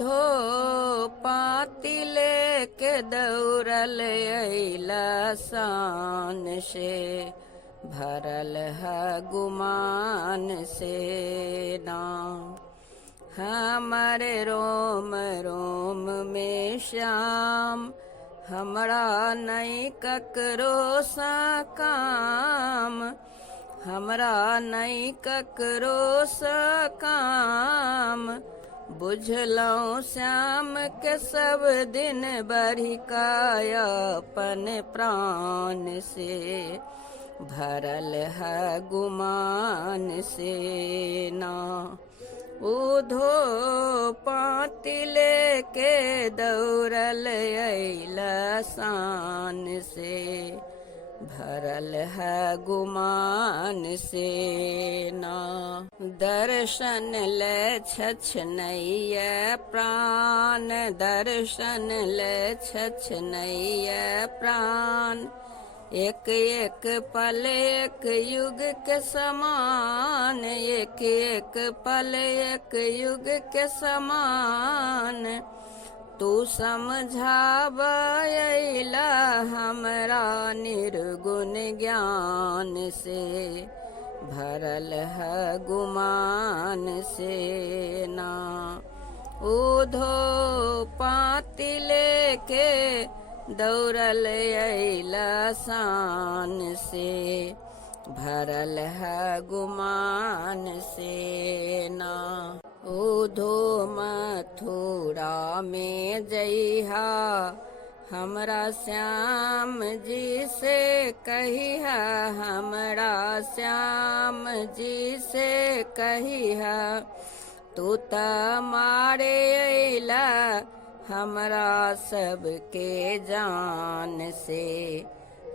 ऊधो पाती लेके दौड़ल अइला शान से, भरल है गुमान से ना। हमारे रोम रोम में श्याम, हमरा नहीं ककरो सा काम, हमरा नहीं ककरो सा काम। बुझलौं श्याम के सब दिन बढ़िकाय अपन प्राण से, भरल है गुमान से ना। ऊधो पाती लेके दौड़ल अइला शान से, भरल है गुमान से ना। दर्शन ले छछनैया प्राण, दर्शन ले छछनैया प्राण। एक एक पल एक युग के समान, एक एक पल एक युग के समान। तू समझाव अइला हमरा निर्गुण ज्ञान से, भरल है गुमान से ना। ऊधो पाती लेके दौड़ल अइला शान से, भरल है गुमान से ना। ऊधो मथुरा में जइहा, हमरा श्याम जी से कहिहा, हमरा श्याम जी से कहिहा। तू त मारे अइला हमरा सबके जान से,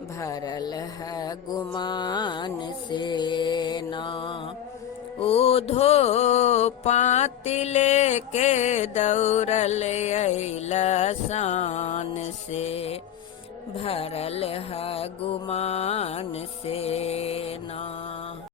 भरल है गुमान से ना। ऊधो पाती लेके दौड़ल अइला शान से, भरल है गुमान से ना।